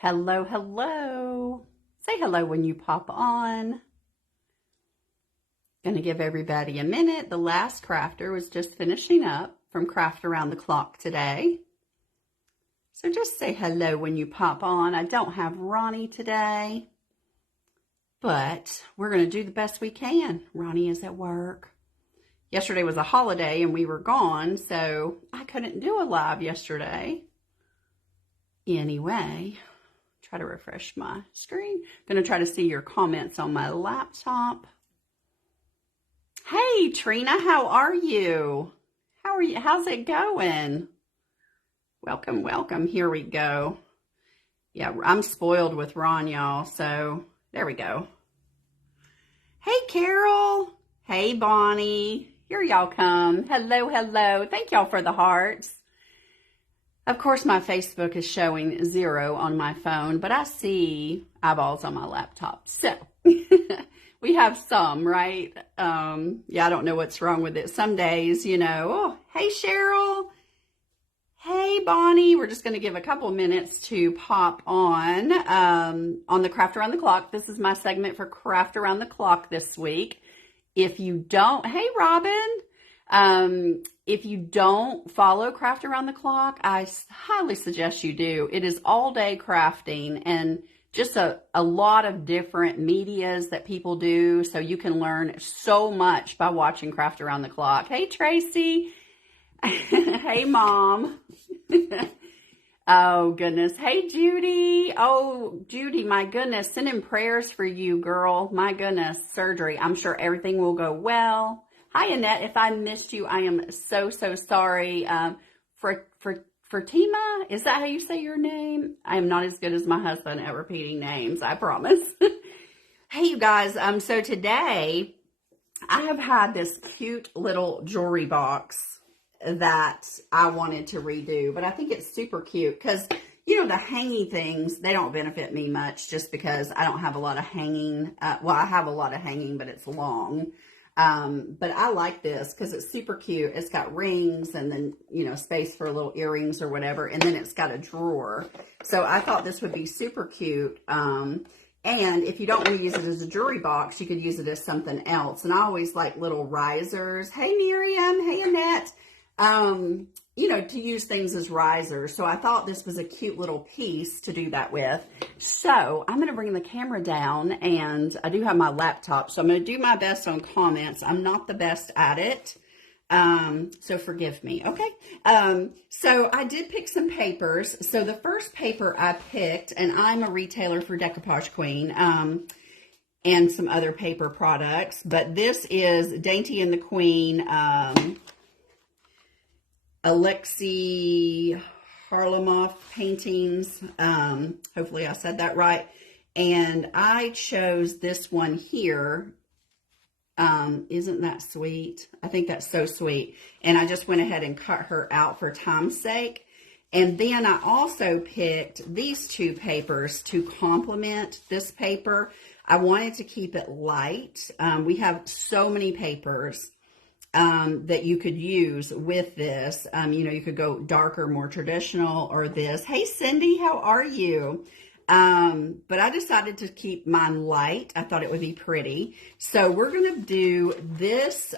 Hello, hello. Say hello when you pop on. Gonna give everybody a minute. The last crafter was just finishing up from Craft Around the Clock today. So just say hello when you pop on. I don't have Ronnie today, but we're gonna do the best we can. Ronnie is at work. Yesterday was a holiday and we were gone, so I couldn't do a live yesterday. Anyway, try to refresh my screen. Gonna try to see your comments on my laptop. Hey Trina, how are you? How's it going? Welcome, welcome. Here we go. Yeah, I'm spoiled with Ron, y'all, so there we go. Hey Carol. Hey Bonnie. Here y'all come. Hello, hello. Thank y'all for the hearts. Of course, my Facebook is showing 0 on my phone, but I see eyeballs on my laptop. So we have some, right? Yeah, I don't know what's wrong with it. Some days, oh, hey, Cheryl. Hey, Bonnie. We're just going to give a couple minutes to pop on the Craft Around the Clock. This is my segment for Craft Around the Clock this week. If you don't, hey, Robin. If you don't follow Craft Around the Clock, I highly suggest you do. It is all day crafting and just a lot of different medias that people do. So you can learn so much by watching Craft Around the Clock. Hey, Tracy. Hey, Mom. Oh, goodness. Hey, Judy. Oh, Judy, my goodness. Sending prayers for you, girl. My goodness. Surgery. I'm sure everything will go well. Hi, Annette. If I missed you, I am so sorry. Fatima, is that how you say your name? I am not as good as my husband at repeating names, I promise. Hey, you guys. So today, I have had this cute little jewelry box that I wanted to redo, but I think it's super cute because, the hanging things, they don't benefit me much just because I don't have a lot of hanging. Well, I have a lot of hanging, but it's long. But I like this because it's super cute. It's got rings and then, space for little earrings or whatever. And then it's got a drawer. So I thought this would be super cute. And if you don't want to use it as a jewelry box, you could use it as something else. And I always like little risers. Hey, Miriam. Hey, Annette. To use things as risers. So I thought this was a cute little piece to do that with. So I'm going to bring the camera down, and I do have my laptop. So I'm going to do my best on comments. I'm not the best at it. So forgive me. Okay. So I did pick some papers. So the first paper I picked, and I'm a retailer for Decoupage Queen, and some other paper products, but this is Dainty and the Queen, Alexei Harlamov paintings. Hopefully I said that right. And I chose this one here. Isn't that sweet? I think that's so sweet. And I just went ahead and cut her out for time's sake. And then I also picked these two papers to complement this paper. I wanted to keep it light. We have so many papers that you could use with this. You could go darker, more traditional, or this. Hey, Cindy, how are you? But I decided to keep mine light. I thought it would be pretty. So we're going to do this,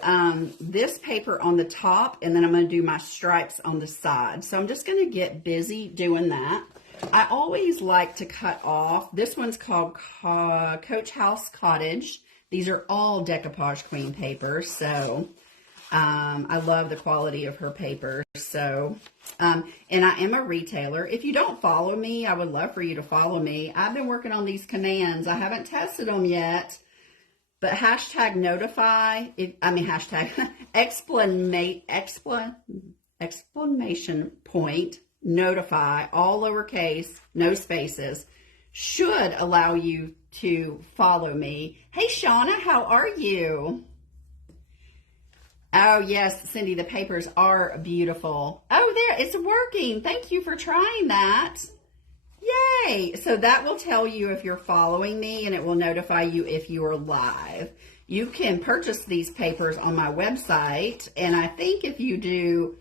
this paper on the top, and then I'm going to do my stripes on the side. So I'm just going to get busy doing that. I always like to cut off. This one's called Coach House Cottage. These are all Decoupage Queen papers. So I love the quality of her papers. So, and I am a retailer. If you don't follow me, I would love for you to follow me. I've been working on these commands. I haven't tested them yet, but hashtag notify, hashtag exclamation point, notify, all lowercase, no spaces, should allow you to follow me. Hey, Shauna, how are you? Oh, yes, Cindy, the papers are beautiful. Oh, there, it's working. Thank you for trying that. Yay. So that will tell you if you're following me, and it will notify you if you are live. You can purchase these papers on my website, and I think if you do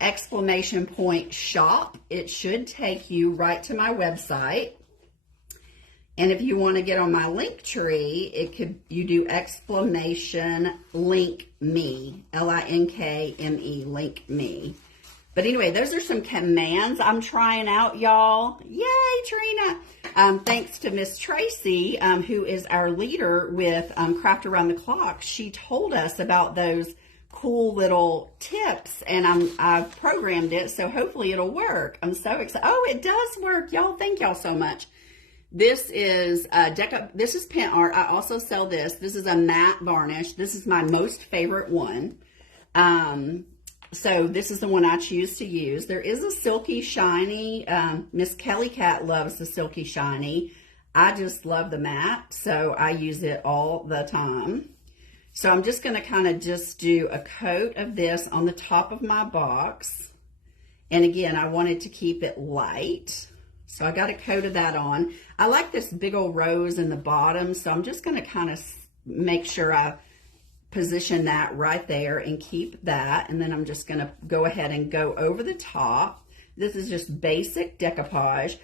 exclamation point shop, it should take you right to my website. And if you want to get on my link tree, you do exclamation link me, LINKME, link me. But anyway, those are some commands I'm trying out, y'all. Yay, Trina. Thanks to Miss Tracy, who is our leader with Craft Around the Clock. She told us about those cool little tips, and I've programmed it, so hopefully it'll work. I'm so excited. Oh, it does work, y'all. Thank y'all so much. This is this is pen art. I also sell this. This is a matte varnish. This is my most favorite one. So this is the one I choose to use. There is a silky shiny. Miss Kelly Cat loves the silky shiny. I just love the matte, so I use it all the time. So I'm just going to kind of just do a coat of this on the top of my box. And again, I wanted to keep it light. So I got a coat of that on. I like this big old rose in the bottom, so I'm just going to kind of make sure I position that right there and keep that. And then I'm just going to go ahead and go over the top. This is just basic decoupage.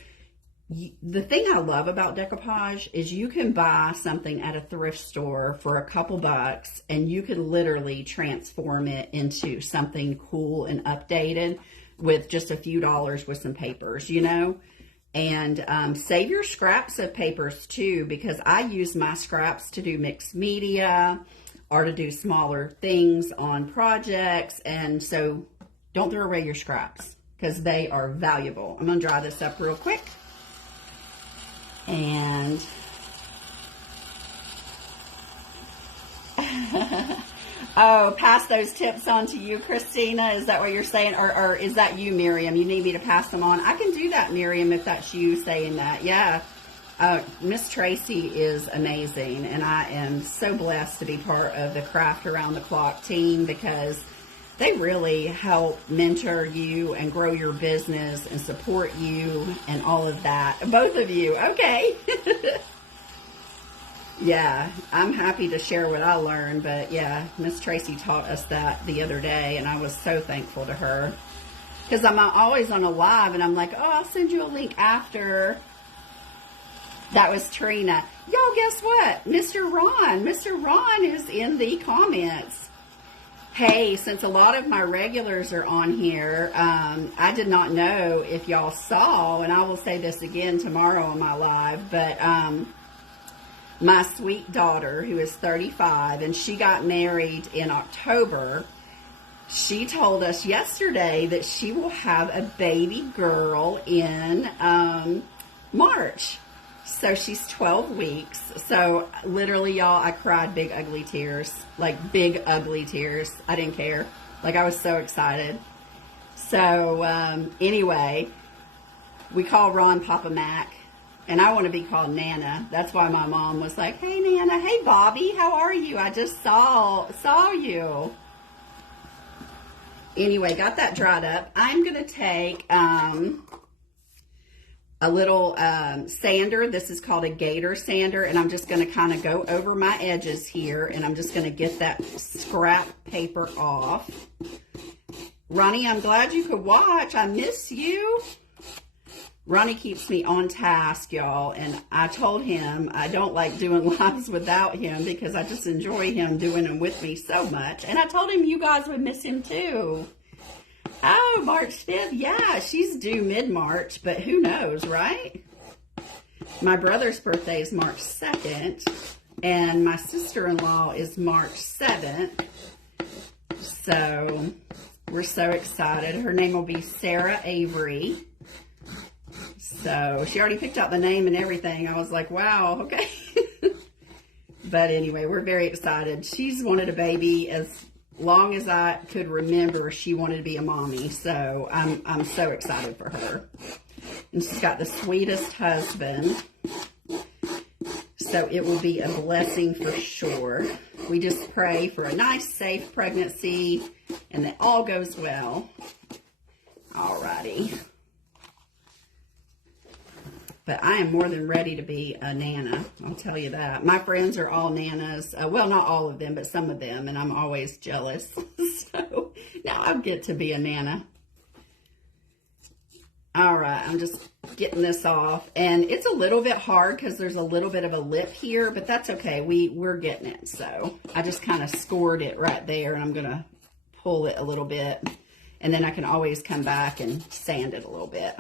The thing I love about decoupage is you can buy something at a thrift store for a couple bucks and you can literally transform it into something cool and updated with just a few dollars with some papers, you know. And save your scraps of papers too, because I use my scraps to do mixed media or to do smaller things on projects. And so don't throw away your scraps because they are valuable. I'm going to dry this up real quick. And oh, pass those tips on to you, Christina. Is that what you're saying? Or is that you, Miriam? You need me to pass them on? I can do that, Miriam, if that's you saying that. Yeah. Miss Tracy is amazing, and I am so blessed to be part of the Craft Around the Clock team because they really help mentor you and grow your business and support you and all of that. Both of you, okay. Yeah, I'm happy to share what I learned, but yeah, Miss Tracy taught us that the other day, and I was so thankful to her because I'm always on a live, and I'm like, oh, I'll send you a link after. That was Trina. Y'all, guess what? Mr. Ron is in the comments. Hey, since a lot of my regulars are on here, I did not know if y'all saw, and I will say this again tomorrow on my live, but my sweet daughter, who is 35, and she got married in October, she told us yesterday that she will have a baby girl in March. So she's 12 weeks. So literally, y'all, I cried big, ugly tears. Like big, ugly tears. I didn't care. Like I was so excited. So anyway, we call Ron Papa Mac. And I want to be called Nana. That's why my mom was like, hey, Nana. Hey, Bobby. How are you? I just saw you. Anyway, got that dried up. I'm going to take a little sander. This is called a gator sander, and I'm just going to kind of go over my edges here, and I'm just going to get that scrap paper off. Ronnie, I'm glad you could watch. I miss you. Ronnie keeps me on task, y'all, and I told him I don't like doing lives without him because I just enjoy him doing them with me so much. And I told him you guys would miss him too. Oh, March 5th. Yeah, she's due mid-March, but who knows, right? My brother's birthday is March 2nd, and my sister-in-law is March 7th. So we're so excited. Her name will be Sarah Avery. So she already picked out the name and everything. I was like, wow, okay. But anyway, we're very excited. She's wanted a baby as long as I could remember. She wanted to be a mommy. So I'm so excited for her. And she's got the sweetest husband. So it will be a blessing for sure. We just pray for a nice, safe pregnancy and that all goes well. Alrighty. But I am more than ready to be a Nana. I'll tell you that. My friends are all Nanas. Well, not all of them, but some of them. And I'm always jealous. So now I'll get to be a Nana. All right. I'm just getting this off, and it's a little bit hard because there's a little bit of a lip here, but that's okay. We're getting it. So I just kind of scored it right there, and I'm gonna pull it a little bit, and then I can always come back and sand it a little bit.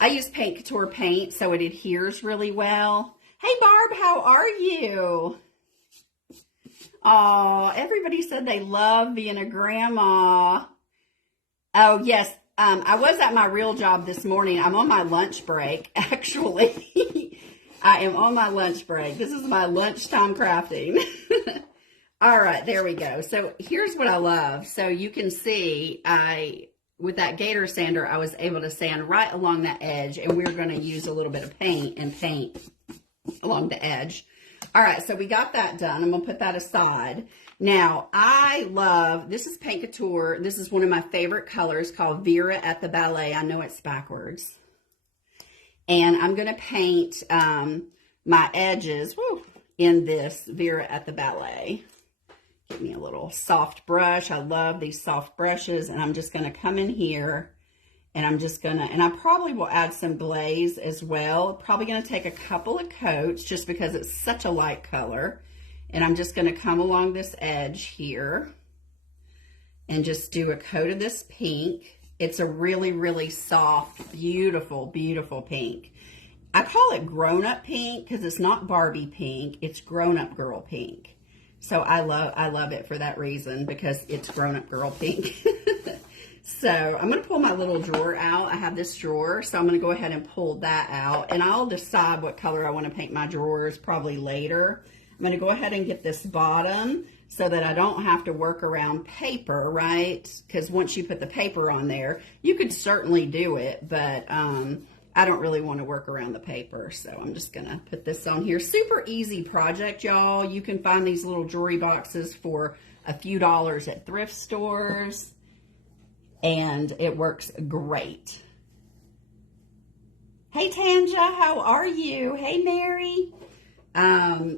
I use Paint Couture paint so it adheres really well. Hey Barb, how are you? Oh, everybody said they love being a grandma. Oh yes, I was at my real job this morning. I'm on my lunch break, actually. I am on my lunch break. This is my lunchtime crafting. All right, there we go. So here's what I love. So you can see with that gator sander, I was able to sand right along that edge, and we're going to use a little bit of paint and paint along the edge. All right, so we got that done. I'm going to put that aside. Now, I love, this is Paint Couture. This is one of my favorite colors called Vera at the Ballet. I know it's backwards. And I'm going to paint my edges in this Vera at the Ballet. Give me a little soft brush. I love these soft brushes. And I'm just going to come in here. And I'm just going to, and I probably will add some glaze as well. Probably going to take a couple of coats just because it's such a light color. And I'm just going to come along this edge here and just do a coat of this pink. It's a really, really soft, beautiful, beautiful pink. I call it grown-up pink because it's not Barbie pink. It's grown-up girl pink. So I love it for that reason because it's grown-up girl pink. So I'm going to pull my little drawer out. I have this drawer, so I'm going to go ahead and pull that out. And I'll decide what color I want to paint my drawers probably later. I'm going to go ahead and get this bottom so that I don't have to work around paper, right? Because once you put the paper on there, you could certainly do it, but I don't really want to work around the paper. So I'm just going to put this on here. Super easy project, y'all. You can find these little jewelry boxes for a few dollars at thrift stores. And it works great. Hey, Tanja, how are you? Hey, Mary.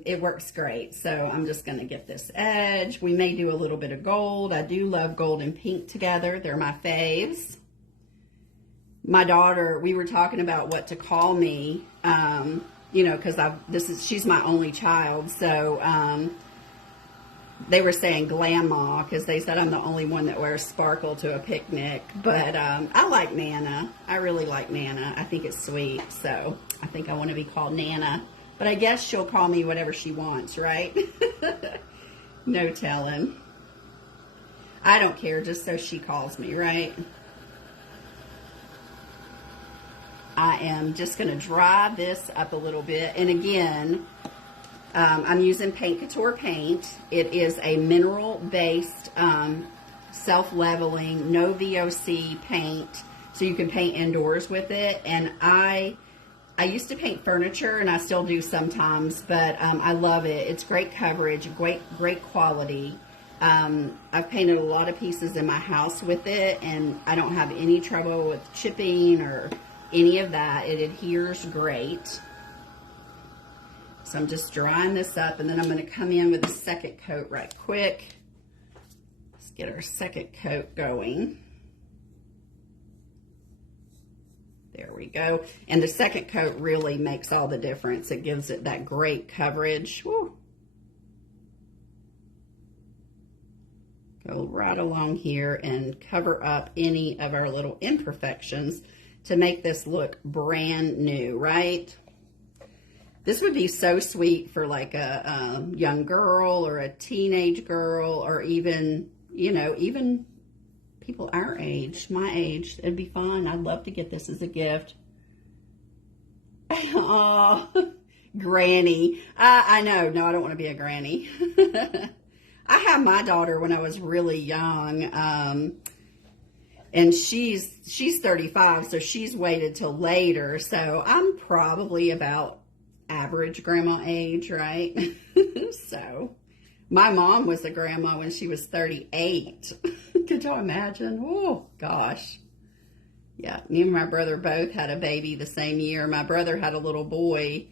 It works great. So I'm just going to get this edge. We may do a little bit of gold. I do love gold and pink together. They're my faves. My daughter, we were talking about what to call me, you know, because she's my only child. So, they were saying Glamma because they said I'm the only one that wears sparkle to a picnic. But I like Nana. I really like Nana. I think it's sweet. So I think I want to be called Nana. But I guess she'll call me whatever she wants, right? No telling. I don't care, just so she calls me, right? I am just going to dry this up a little bit. And again, I'm using Paint Couture paint. It is a mineral-based, self-leveling, no VOC paint, so you can paint indoors with it. And I used to paint furniture, and I still do sometimes, but I love it. It's great coverage, great quality. I've painted a lot of pieces in my house with it, and I don't have any trouble with chipping or any of that. It adheres great. So I'm just drying this up, and then I'm going to come in with a second coat right quick. Let's get our second coat going. There we go. And the second coat really makes all the difference. It gives it that great coverage. Woo. Go right along here and cover up any of our little imperfections to make this look brand new, right? This would be so sweet for like a young girl or a teenage girl, or even, you know, even people our age, my age. It'd be fun. I'd love to get this as a gift. Oh, granny. I know. No, I don't want to be a granny. I had my daughter when I was really young, and she's 35, so she's waited till later. So I'm probably about average grandma age, right? So my mom was a grandma when she was 38. Could y'all imagine? Oh gosh. Yeah, me and my brother both had a baby the same year. My brother had a little boy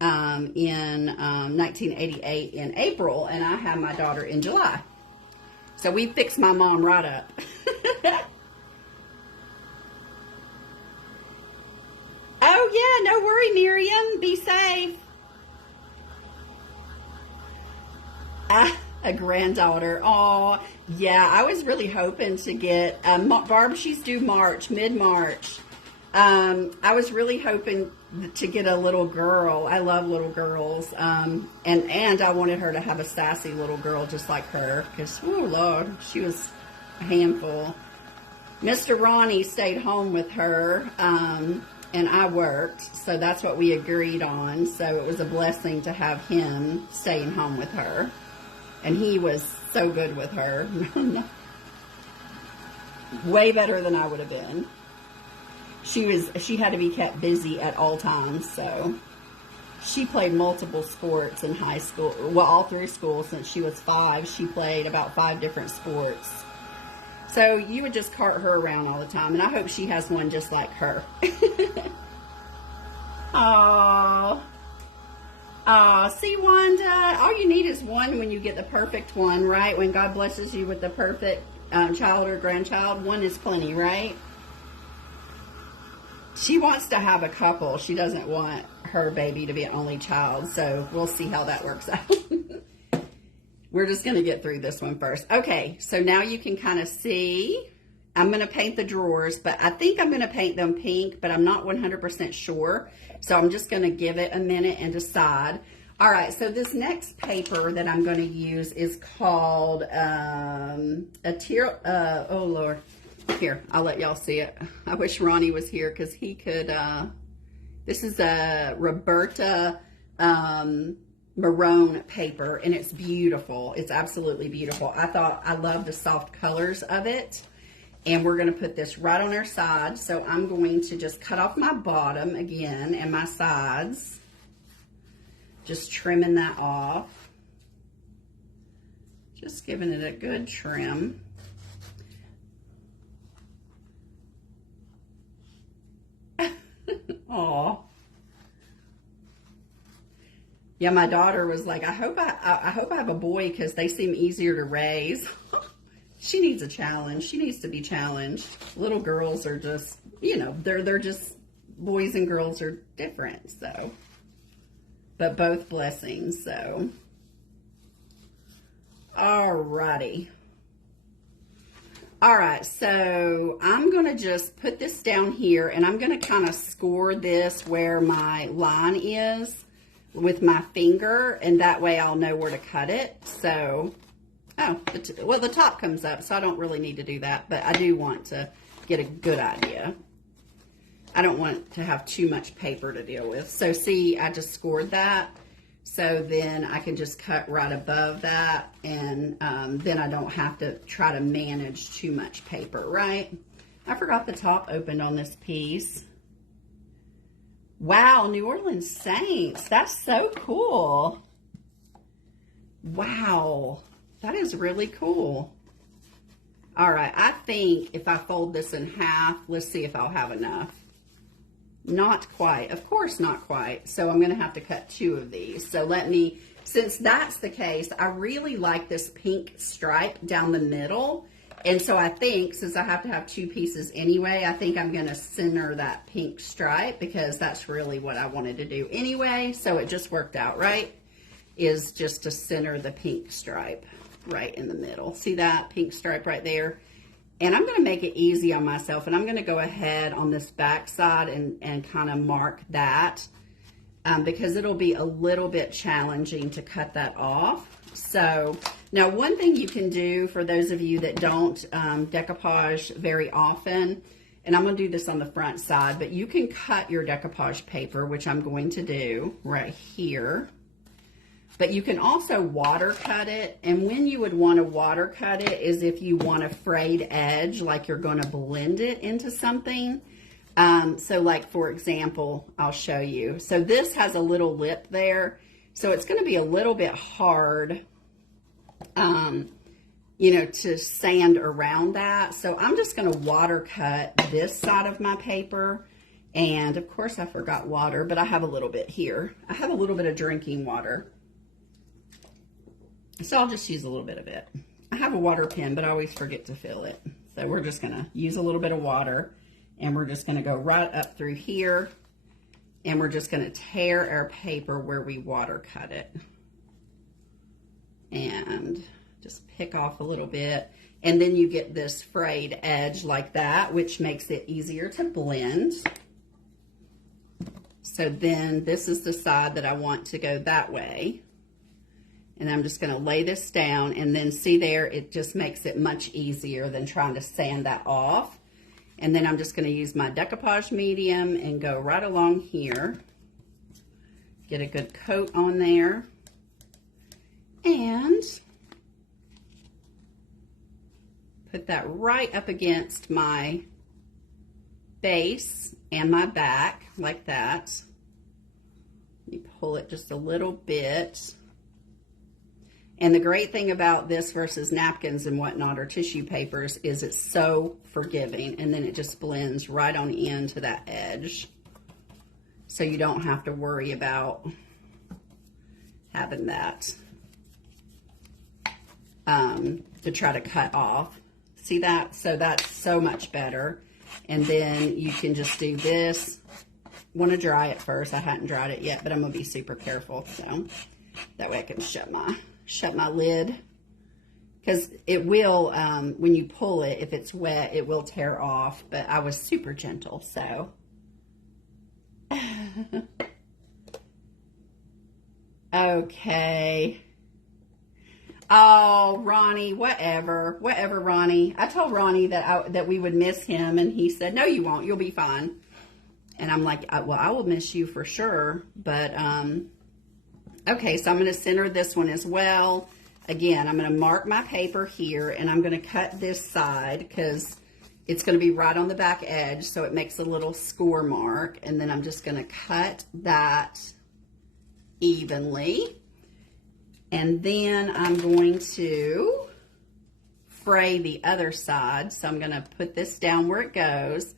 in 1988 in April, and I had my daughter in July. So we fixed my mom right up. no worry, Miriam. Be safe. A granddaughter. Oh, yeah. I was really hoping to get Barb. She's due mid-March. I was really hoping to get a little girl. I love little girls. And I wanted her to have a sassy little girl just like her, because, oh Lord, she was a handful. Mr. Ronnie stayed home with her, and I worked, so that's what we agreed on. So it was a blessing to have him staying home with her. And he was so good with her. Way better than I would have been. She had to be kept busy at all times, so she played multiple sports in high school. Well, all through school. Since she was 5, she played about 5 different sports. So you would just cart her around all the time, and I hope she has one just like her. Aww. See, Wanda, all you need is one when you get the perfect one, right? When God blesses you with the perfect child or grandchild, one is plenty, right? She wants to have a couple. She doesn't want her baby to be an only child, so we'll see how that works out. We're just going to get through this one first. Okay, so now you can kind of see. I'm going to paint the drawers, but I think I'm going to paint them pink, but I'm not 100% sure. So I'm just going to give it a minute and decide. All right, so this next paper that I'm going to use is called oh Lord. Here, I'll let y'all see it. I wish Ronnie was here because he could, this is a Roberta maroon paper, and it's beautiful. It's absolutely beautiful. I love the soft colors of it. And we're going to put this right on our side. So I'm going to just cut off my bottom again and my sides. Just trimming that off. Just giving it a good trim. Aw. Yeah, my daughter was like, I hope I have a boy because they seem easier to raise. She needs a challenge. She needs to be challenged. Little girls are just, you know, they're just, boys and girls are different, so. But both blessings, so. Alrighty. Alright, so I'm going to just put this down here, and I'm going to kind of score this where my line is with my finger, and that way I'll know where to cut it. So, well, the top comes up, so I don't really need to do that, but I do want to get a good idea. I don't want to have too much paper to deal with. So see, I just scored that. So then I can just cut right above that, and then I don't have to try to manage too much paper, right? I forgot the top opened on this piece. Wow, New Orleans Saints. That's so cool. Wow, that is really cool. All right, I think if I fold this in half, let's see if I'll have enough. Not quite. Of course not quite. So I'm going to have to cut 2 of these. So let me, since that's the case, I really like this pink stripe down the middle. And so I think, since I have to have 2 pieces anyway, I think I'm going to center that pink stripe because that's really what I wanted to do anyway. So it just worked out, right? Is just to center the pink stripe right in the middle. See that pink stripe right there? And I'm going to make it easy on myself, and I'm going to go ahead on this back side and kind of mark that because it'll be a little bit challenging to cut that off. So now one thing you can do for those of you that don't decoupage very often, and I'm going to do this on the front side, but you can cut your decoupage paper, which I'm going to do right here. But you can also water cut it, and when you would want to water cut it is if you want a frayed edge, like you're going to blend it into something. So like, for example, I'll show you. So this has a little lip there, so it's going to be a little bit hard, you know, to sand around that. So I'm just going to water cut this side of my paper. And of course I forgot water, but I have a little bit here. I have a little bit of drinking water. So I'll just use a little bit of it. I have a water pen, but I always forget to fill it. So we're just going to use a little bit of water, and we're just going to go right up through here And we're just going to tear our paper where we water cut it. And just pick off a little bit. And then you get this frayed edge like that, which makes it easier to blend. So then this is the side that I want to go that way. And I'm just going to lay this down, and then see there, it just makes it much easier than trying to sand that off. And then I'm just going to use my decoupage medium and go right along here. Get a good coat on there. And put that right up against my base and my back like that. You pull it just a little bit. And the great thing about this versus napkins and whatnot, or tissue papers, is it's so forgiving, and then it just blends right on into that edge. So you don't have to worry about having that to try to cut off. See that? So that's so much better. And then you can just do this. Want to dry it first. I hadn't dried it yet, but I'm going to be super careful. So that way I can shut my lid, because it will, when you pull it, if it's wet, it will tear off, but I was super gentle, so. Okay. Oh, Ronnie, whatever, Ronnie. I told Ronnie that we would miss him, and he said, no, you won't, you'll be fine. And I'm like, well, I will miss you for sure, but, okay, so I'm going to center this one as well. Again, I'm going to mark my paper here, and I'm going to cut this side because it's going to be right on the back edge, so it makes a little score mark. And then I'm just going to cut that evenly. And then I'm going to fray the other side. So I'm going to put this down where it goes,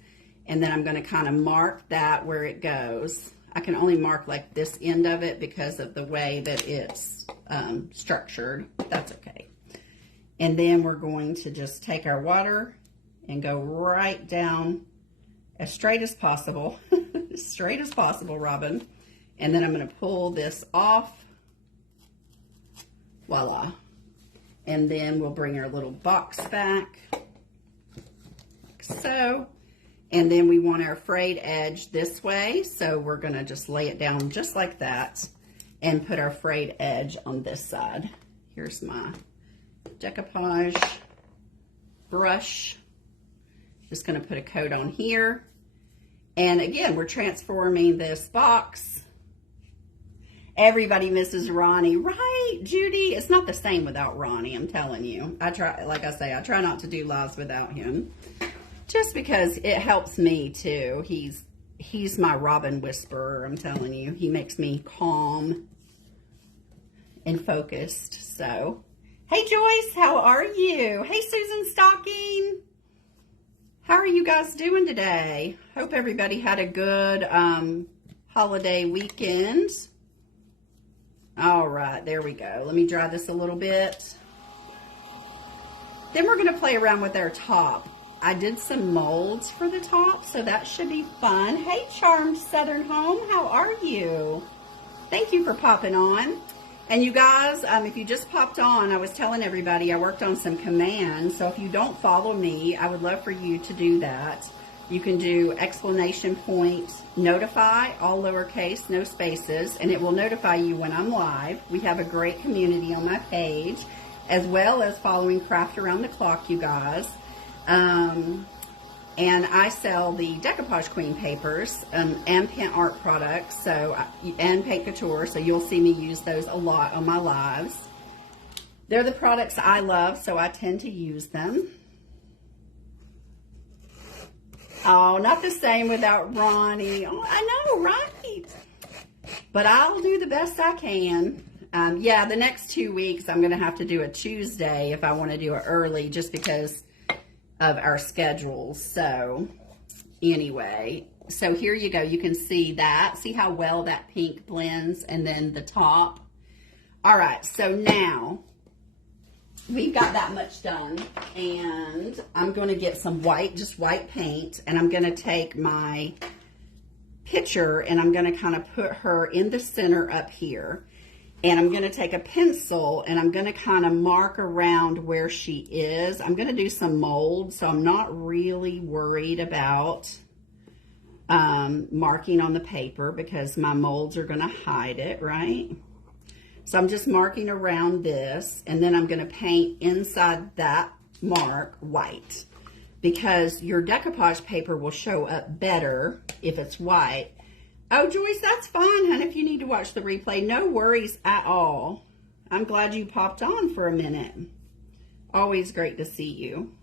and then I'm going to kind of mark that where it goes. I can only mark like this end of it because of the way that it's structured. That's okay. And then we're going to just take our water and go right down as straight as possible. As straight as possible, Robin. And then I'm going to pull this off. Voila. And then we'll bring our little box back. Like so. And then we want our frayed edge this way, so we're going to just lay it down just like that and put our frayed edge on this side. Here's my decoupage brush. Just going to put a coat on here. And again, we're transforming this box. Everybody misses Ronnie, right, Judy? It's not the same without Ronnie, I'm telling you. I try, like I say, I try not to do lives without him. Just because it helps me too. He's my Robin whisperer, I'm telling you. He makes me calm and focused. So, hey Joyce, how are you? Hey Susan Stocking. How are you guys doing today? Hope everybody had a good holiday weekend. All right, there we go. Let me dry this a little bit. Then we're going to play around with our top. I did some molds for the top, so that should be fun. Hey, Charmed Southern Home, how are you? Thank you for popping on. And you guys, if you just popped on, I was telling everybody I worked on some commands, so if you don't follow me, I would love for you to do that. You can do exclamation point notify, all lowercase, no spaces, and it will notify you when I'm live. We have a great community on my page, as well as following Craft Around the Clock, you guys. And I sell the Decoupage Queen papers and Paint Art products, and Paint Couture, so you'll see me use those a lot on my lives. They're the products I love, so I tend to use them. Oh, not the same without Ronnie. Oh, I know, right? But I'll do the best I can. Yeah, the next 2 weeks I'm going to have to do a Tuesday if I want to do it early, just because of our schedules. So anyway, so here you go. You can see that. See how well that pink blends, and then the top. All right, so now we've got that much done, and I'm going to get some white, just white paint, and I'm going to take my picture, and I'm going to kind of put her in the center up here. And I'm going to take a pencil and I'm going to kind of mark around where she is. I'm going to do some mold, so I'm not really worried about marking on the paper because my molds are going to hide it, right? So I'm just marking around this, and then I'm going to paint inside that mark white, because your decoupage paper will show up better if it's white. Oh, Joyce, that's fine, hon, if you need to watch the replay. No worries at all. I'm glad you popped on for a minute. Always great to see you.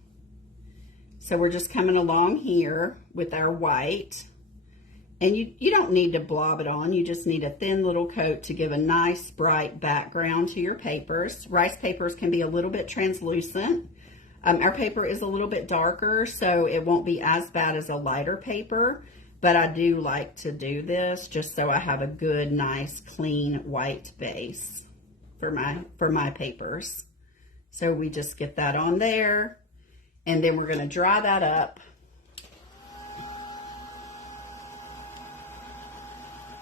So we're just coming along here with our white. And you don't need to blob it on. You just need a thin little coat to give a nice, bright background to your papers. Rice papers can be a little bit translucent. Our paper is a little bit darker, so it won't be as bad as a lighter paper. But I do like to do this just so I have a good, nice, clean white base for my papers. So we just get that on there, and then we're going to dry that up.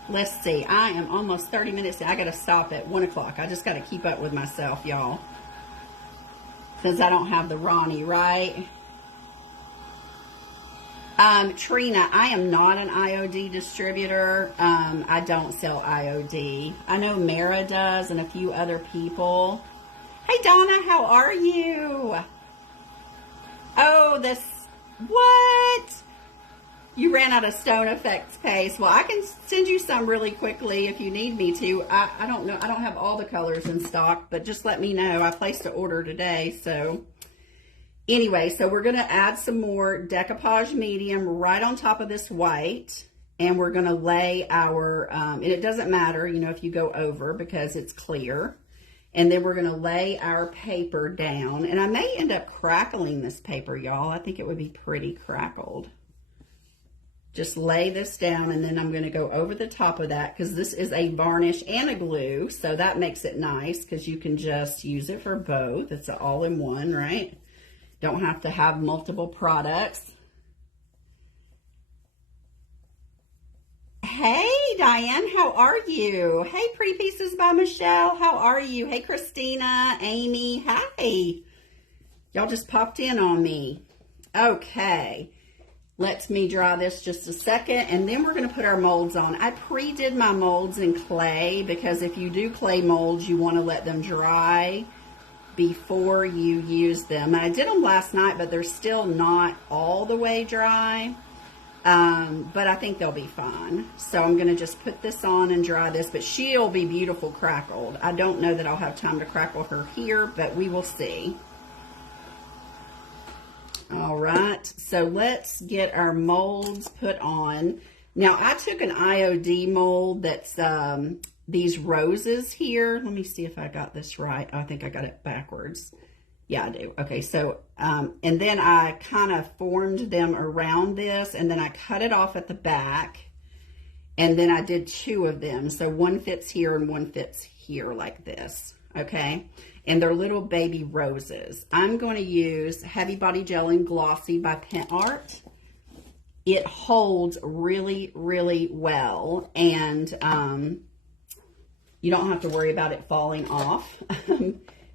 Let's see, I am almost 30 minutes in. I got to stop at 1 o'clock. I just got to keep up with myself, y'all, because I don't have the Ronnie, right? Trina, I am not an IOD distributor. I don't sell IOD. I know Mara does and a few other people. Hey, Donna, how are you? Oh, what? You ran out of Stone Effects paste. Well, I can send you some really quickly if you need me to. I don't know. I don't have all the colors in stock, but just let me know. I placed an order today, so... Anyway, so we're going to add some more decoupage medium right on top of this white, and we're going to lay our, and it doesn't matter, you know, if you go over because it's clear, and then we're going to lay our paper down, and I may end up crackling this paper, y'all. I think it would be pretty crackled. Just lay this down, and then I'm going to go over the top of that because this is a varnish and a glue, so that makes it nice because you can just use it for both. It's an all-in-one, right? Don't have to have multiple products. Hey, Diane, how are you? Hey, Pretty Pieces by Michelle, how are you? Hey, Christina, Amy, hi. Y'all just popped in on me. Okay, let me dry this just a second, and then we're going to put our molds on. I pre-did my molds in clay because if you do clay molds, you want to let them dry before you use them. I did them last night, but they're still not all the way dry, but I think they'll be fine. So I'm going to just put this on and dry this, but she'll be beautiful crackled. I don't know that I'll have time to crackle her here, but we will see. All right, so let's get our molds put on. Now, I took an IOD mold that's these roses here. Let me see if I got this right. I think I got it backwards. Yeah, I do. Okay, so, and then I kind of formed them around this, and then I cut it off at the back, and then I did two of them. So one fits here and one fits here like this, okay? And they're little baby roses. I'm going to use Heavy Body Gel and Glossy by Pent Art. It holds really, really well, and you don't have to worry about it falling off.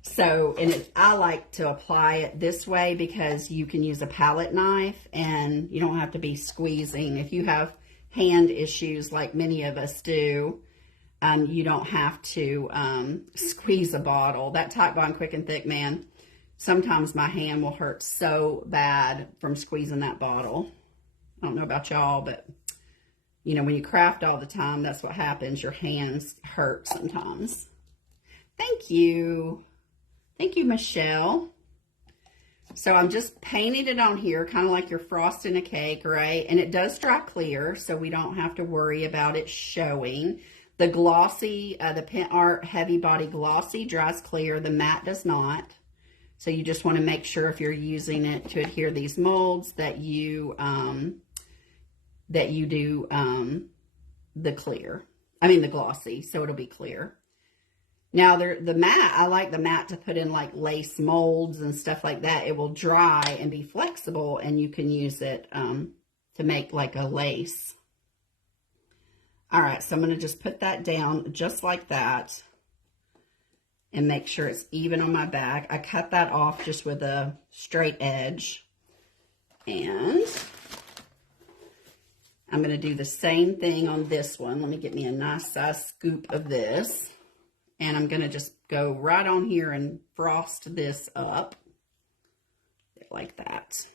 So, and I like to apply it this way because you can use a palette knife and you don't have to be squeezing. If you have hand issues like many of us do, you don't have to squeeze a bottle. That Type Bond Quick and Thick, man, sometimes my hand will hurt so bad from squeezing that bottle. I don't know about y'all, but you know, when you craft all the time, that's what happens. Your hands hurt sometimes. Thank you. Thank you, Michelle. So I'm just painting it on here, kind of like you're frosting a cake, right? And it does dry clear, so we don't have to worry about it showing. The glossy, the Pent Art Heavy Body Glossy dries clear. The matte does not. So you just want to make sure if you're using it to adhere these molds that you do the clear. I mean the glossy, so it'll be clear. Now the matte, I like the matte to put in like lace molds and stuff like that. It will dry and be flexible, and you can use it to make like a lace. All right, so I'm going to just put that down just like that and make sure it's even on my back. I cut that off just with a straight edge. And I'm going to do the same thing on this one. Let me get me a nice size scoop of this. And I'm going to just go right on here and frost this up like that.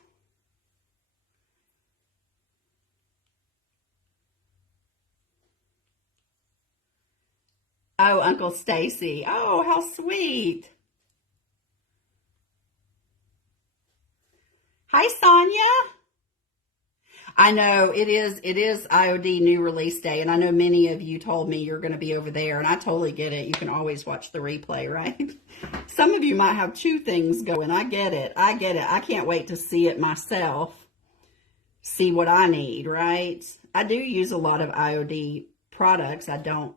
Oh, Uncle Stacy. Oh, how sweet. Hi, Sonia. I know it is IOD new release day, and I know many of you told me you're going to be over there, and I totally get it. You can always watch the replay, right? Some of you might have two things going. I get it. I get it. I can't wait to see it myself, see what I need, right? I do use a lot of IOD products. I don't,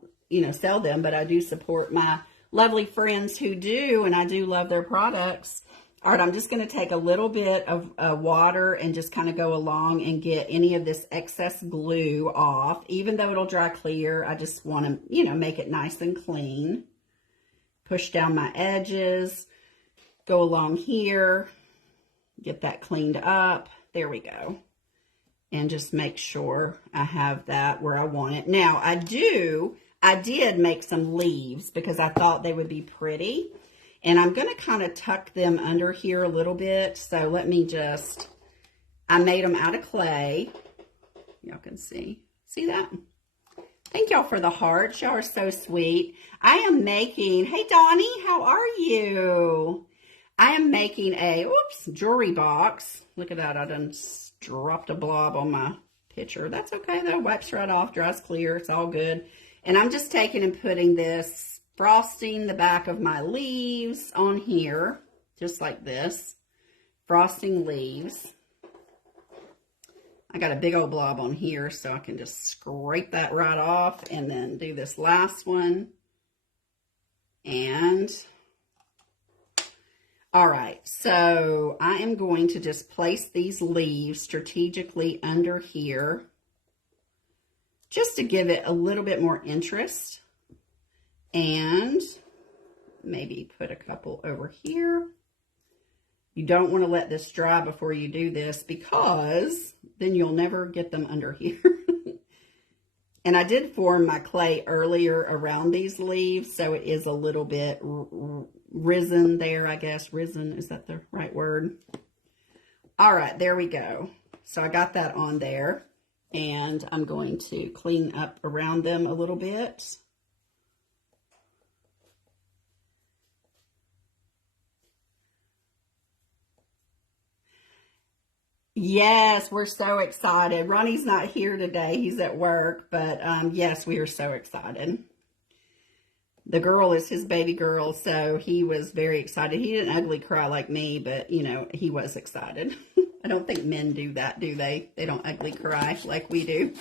sell them, but I do support my lovely friends who do, and I do love their products. All right, I'm just going to take a little bit of water and just kind of go along and get any of this excess glue off. Even though it'll dry clear, I just want to, make it nice and clean. Push down my edges, go along here, get that cleaned up. There we go. And just make sure I have that where I want it. Now, I did make some leaves because I thought they would be pretty. And I'm going to kind of tuck them under here a little bit. So let me I made them out of clay. Y'all can see. See that? Thank y'all for the hearts. Y'all are so sweet. I am making, hey Donnie, how are you? I am making a, jewelry box. Look at that. I done dropped a blob on my picture. That's okay though. Wipes right off, dries clear. It's all good. And I'm just taking and putting this frosting the back of my leaves on here, just like this. Frosting leaves. I got a big old blob on here, so I can just scrape that right off and then do this last one. And, all right, so I am going to just place these leaves strategically under here, just to give it a little bit more interest. And maybe put a couple over here. You don't want to let this dry before you do this because then you'll never get them under here. And I did form my clay earlier around these leaves, so it is a little bit risen there, I guess. Risen, is that the right word? All right, there we go. So I got that on there, and I'm going to clean up around them a little bit. Yes, we're so excited. Ronnie's not here today. He's at work, but yes, we are so excited. The girl is his baby girl, so he was very excited. He didn't ugly cry like me, but, he was excited. I don't think men do that, do they? They don't ugly cry like we do.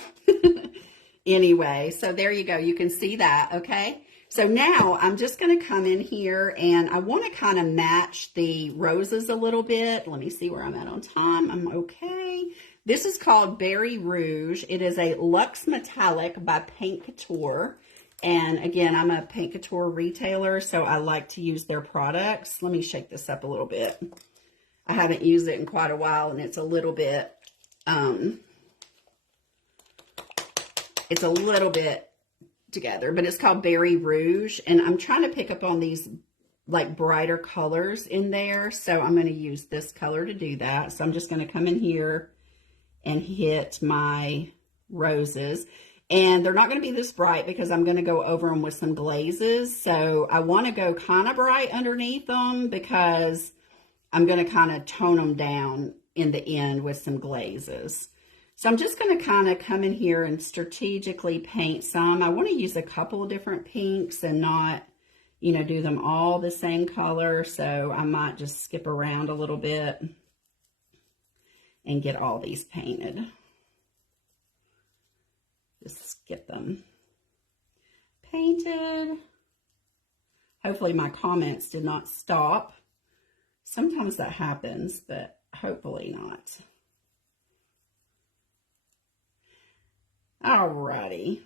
Anyway, so there you go. You can see that, okay? So now I'm just going to come in here and I want to kind of match the roses a little bit. Let me see where I'm at on time. I'm okay. This is called Berry Rouge. It is a Luxe Metallic by Paint Couture. And again, I'm a Paint Couture retailer, so I like to use their products. Let me shake this up a little bit. I haven't used it in quite a while and it's a little bit, together, but it's called Berry Rouge, and I'm trying to pick up on these like brighter colors in there, so I'm going to use this color to do that. So I'm just going to come in here and hit my roses, and they're not going to be this bright because I'm going to go over them with some glazes. So I want to go kind of bright underneath them because I'm going to kind of tone them down in the end with some glazes. So I'm just going to kind of come in here and strategically paint some. I want to use a couple of different pinks and not, do them all the same color. So I might just skip around a little bit and get all these painted. Just get them painted. Hopefully my comments did not stop. Sometimes that happens, but hopefully not. Alrighty.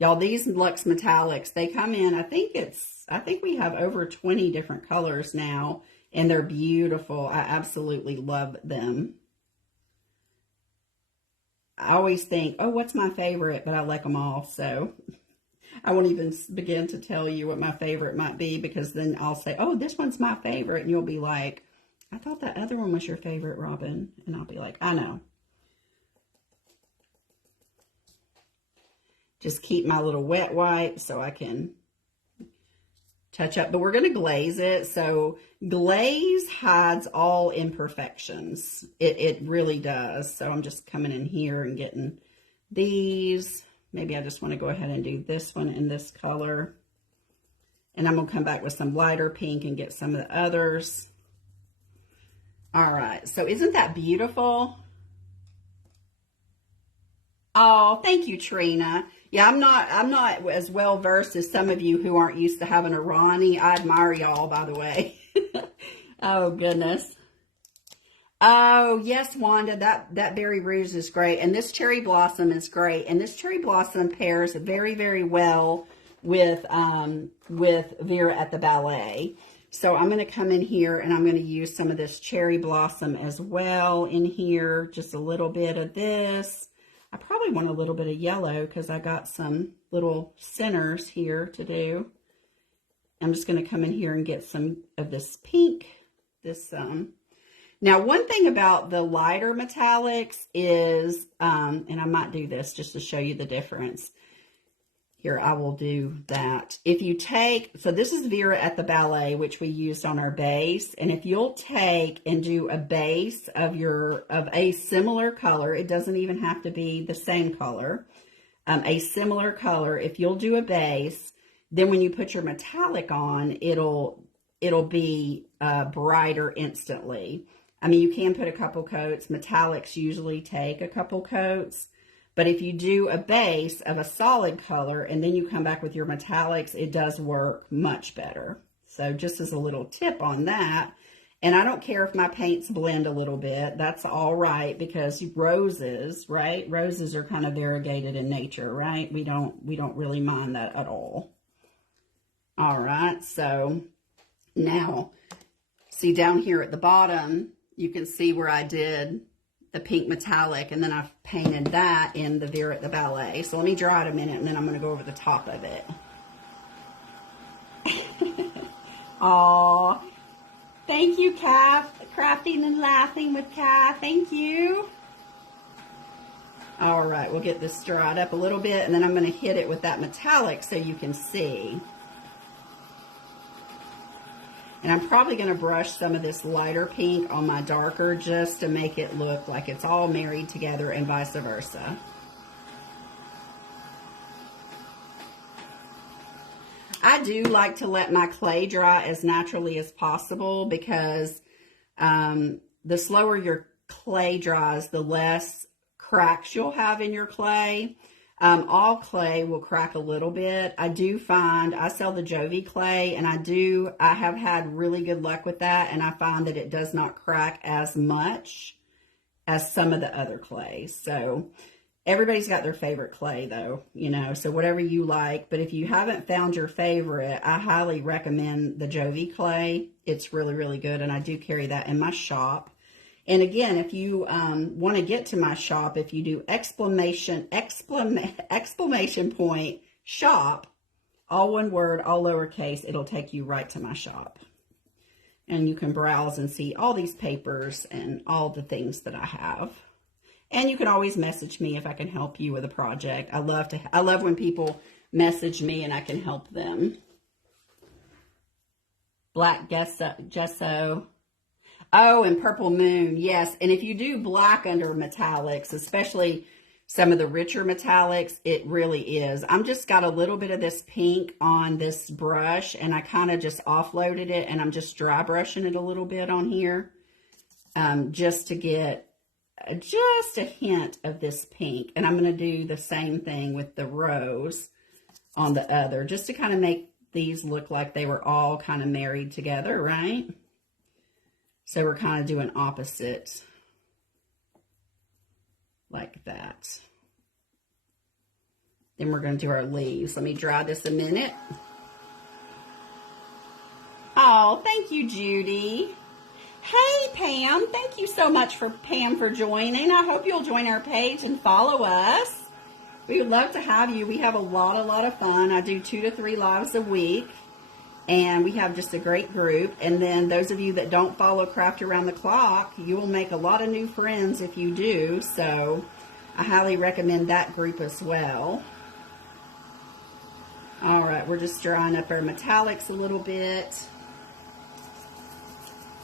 Y'all, these Luxe Metallics, they come in, I think we have over 20 different colors now, and they're beautiful. I absolutely love them. I always think, oh, what's my favorite? But I like them all, so I won't even begin to tell you what my favorite might be, because then I'll say, oh, this one's my favorite, and you'll be like, I thought that other one was your favorite, Robin. And I'll be like, I know. Just keep my little wet wipe so I can touch up. But we're going to glaze it. So glaze hides all imperfections. It really does. So I'm just coming in here and getting these. Maybe I just want to go ahead and do this one in this color. And I'm going to come back with some lighter pink and get some of the others. All right. So isn't that beautiful? Oh, thank you, Trina. Yeah, I'm not as well versed as some of you who aren't used to having a Ronnie. I admire y'all, by the way. Oh, goodness. Oh, yes, Wanda, that Berry Rouge is great. And this Cherry Blossom is great. And this Cherry Blossom pairs very, very well with Vera at the Ballet. So I'm going to come in here and I'm going to use some of this Cherry Blossom as well in here. Just a little bit of this. I probably want a little bit of yellow because I got some little centers here to do. I'm just going to come in here and get some of this pink. Now, one thing about the lighter metallics is, and I might do this just to show you the difference. Here, I will do that. If you take, so this is Vera at the Ballet, which we used on our base. And if you'll take and do a base of a similar color, it doesn't even have to be the same color, a similar color. If you'll do a base, then when you put your metallic on, it'll be brighter instantly. I mean, you can put a couple coats. Metallics usually take a couple coats. But if you do a base of a solid color and then you come back with your metallics, it does work much better. So just as a little tip on that. And I don't care if my paints blend a little bit. That's all right, because roses, right? Roses are kind of variegated in nature, right? We don't really mind that at all. All right, so now, see down here at the bottom, you can see where I did the pink metallic, and then I've painted that in the Vera at the Ballet. So let me dry it a minute, and then I'm going to go over the top of it. Aw, thank you, Kai. Crafting and laughing with Kai. Thank you. All right, we'll get this dried up a little bit, and then I'm going to hit it with that metallic so you can see. And I'm probably going to brush some of this lighter pink on my darker just to make it look like it's all married together and vice versa. I do like to let my clay dry as naturally as possible, because the slower your clay dries, the less cracks you'll have in your clay. All clay will crack a little bit. I do find, I sell the Jovi clay, and I have had really good luck with that, and I find that it does not crack as much as some of the other clays. So everybody's got their favorite clay though, so whatever you like. But if you haven't found your favorite, I highly recommend the Jovi clay. It's really, really good, and I do carry that in my shop. And again, if you want to get to my shop, if you do exclamation point shop, all one word, all lowercase, it'll take you right to my shop. And you can browse and see all these papers and all the things that I have. And you can always message me if I can help you with a project. I love when people message me and I can help them. Black gesso. Oh, and Purple Moon, yes. And if you do black under metallics, especially some of the richer metallics, it really is. I'm just got a little bit of this pink on this brush, and I kind of just offloaded it, and I'm just dry brushing it a little bit on here, just to get just a hint of this pink. And I'm going to do the same thing with the rose on the other, just to kind of make these look like they were all kind of married together, right? So we're kind of doing opposite like that. Then we're going to do our leaves. Let me dry this a minute. Oh, thank you, Judy. Hey, Pam. Thank you so much for Pam for joining. I hope you'll join our page and follow us. We would love to have you. We have a lot of fun. I do 2 to 3 lives a week, and we have just a great group. And then those of you that don't follow Craft Around the Clock, you will make a lot of new friends if you do. So I highly recommend that group as well. All right, we're just drying up our metallics a little bit.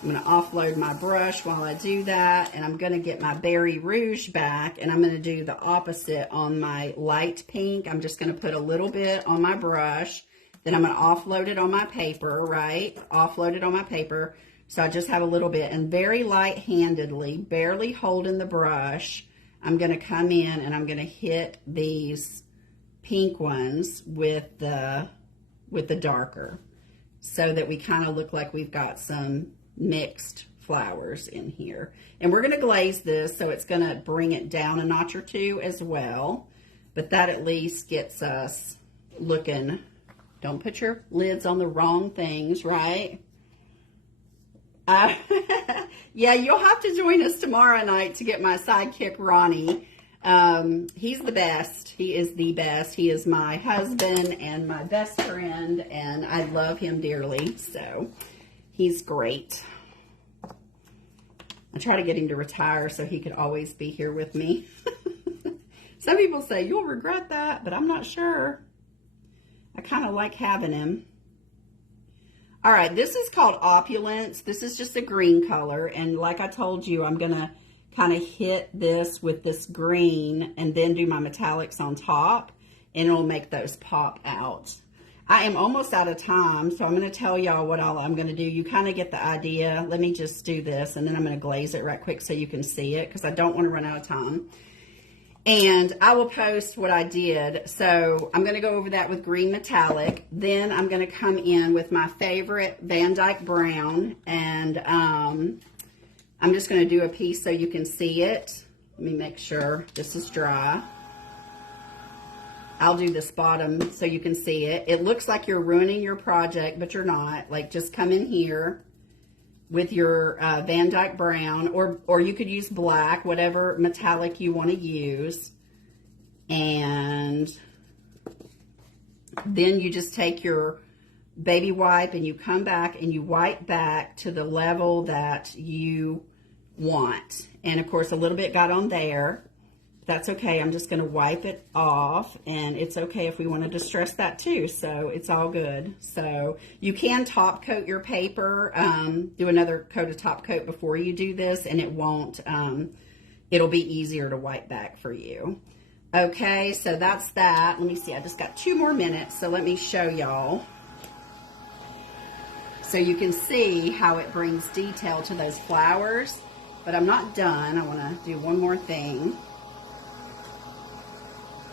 I'm going to offload my brush while I do that, and I'm going to get my Berry Rouge back, and I'm going to do the opposite on my light pink. I'm just going to put a little bit on my brush, then I'm going to offload it on my paper, right? Offload it on my paper, so I just have a little bit, and very light-handedly, barely holding the brush, I'm going to come in and I'm going to hit these pink ones with the darker, so that we kind of look like we've got some mixed flowers in here. And we're going to glaze this, so it's going to bring it down a notch or two as well, but that at least gets us looking. Don't put your lids on the wrong things, right? Yeah, you'll have to join us tomorrow night to get my sidekick, Ronnie. He's the best. He is the best. He is my husband and my best friend, and I love him dearly, so he's great. I try to get him to retire so he could always be here with me. Some people say, you'll regret that, but I'm not sure. I kind of like having him. All right, this is called Opulence. This is just a green color, and like I told you, I'm going to kind of hit this with this green and then do my metallics on top, and it'll make those pop out. I am almost out of time, so I'm going to tell y'all what all I'm going to do. You kind of get the idea. Let me just do this, and then I'm going to glaze it right quick so you can see it, because I don't want to run out of time. And I will post what I did. So I'm going to go over that with green metallic. Then I'm going to come in with my favorite Van Dyke Brown, and I'm just going to do a piece so you can see it. Let me make sure this is dry. I'll do this bottom so you can see it. It looks like you're ruining your project, but you're not. Like, just come in here with your Van Dyke Brown, or you could use black, whatever metallic you want to use. And then you just take your baby wipe and you come back and you wipe back to the level that you want. And of course, a little bit got on there. That's okay. I'm just going to wipe it off, and it's okay if we want to distress that too, so it's all good. So you can top coat your paper, do another coat of top coat before you do this, and it won't, it'll be easier to wipe back for you. Okay, so that's that. Let me see, I just got 2 more minutes, so let me show y'all. So you can see how it brings detail to those flowers, but I'm not done. I want to do one more thing.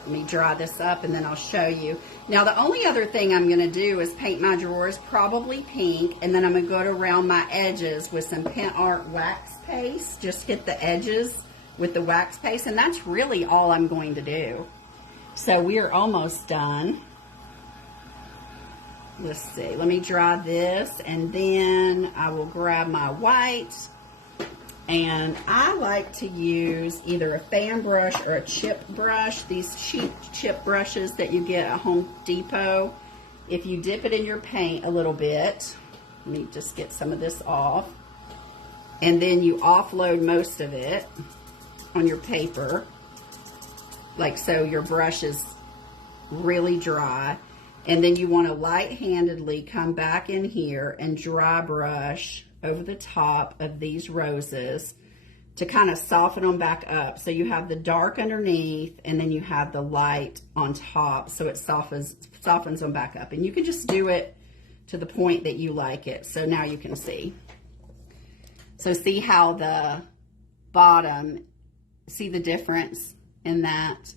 Let me dry this up and then I'll show you. Now the only other thing I'm going to do is paint my drawers probably pink, and then I'm going to go around my edges with some Pent Art wax paste. Just hit the edges with the wax paste, and that's really all I'm going to do. So we are almost done. Let's see. Let me dry this, and then I will grab my white. And I like to use either a fan brush or a chip brush, these cheap chip brushes that you get at Home Depot. If you dip it in your paint a little bit, let me just get some of this off, and then you offload most of it on your paper, like so your brush is really dry, and then you want to light-handedly come back in here and dry brush over the top of these roses to kind of soften them back up. So you have the dark underneath, and then you have the light on top, so it softens them back up. And you can just do it to the point that you like it. So now you can see. So see how the bottom, see the difference in that?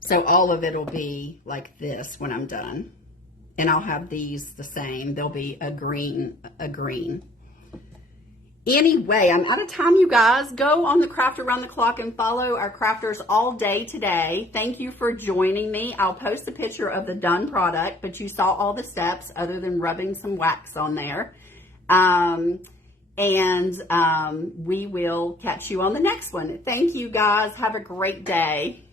So all of it will be like this when I'm done. And I'll have these the same. They'll be a green. Anyway, I'm out of time, you guys. Go on the Craft Around the Clock and follow our crafters all day today. Thank you for joining me. I'll post a picture of the done product, but you saw all the steps other than rubbing some wax on there. We will catch you on the next one. Thank you, guys. Have a great day.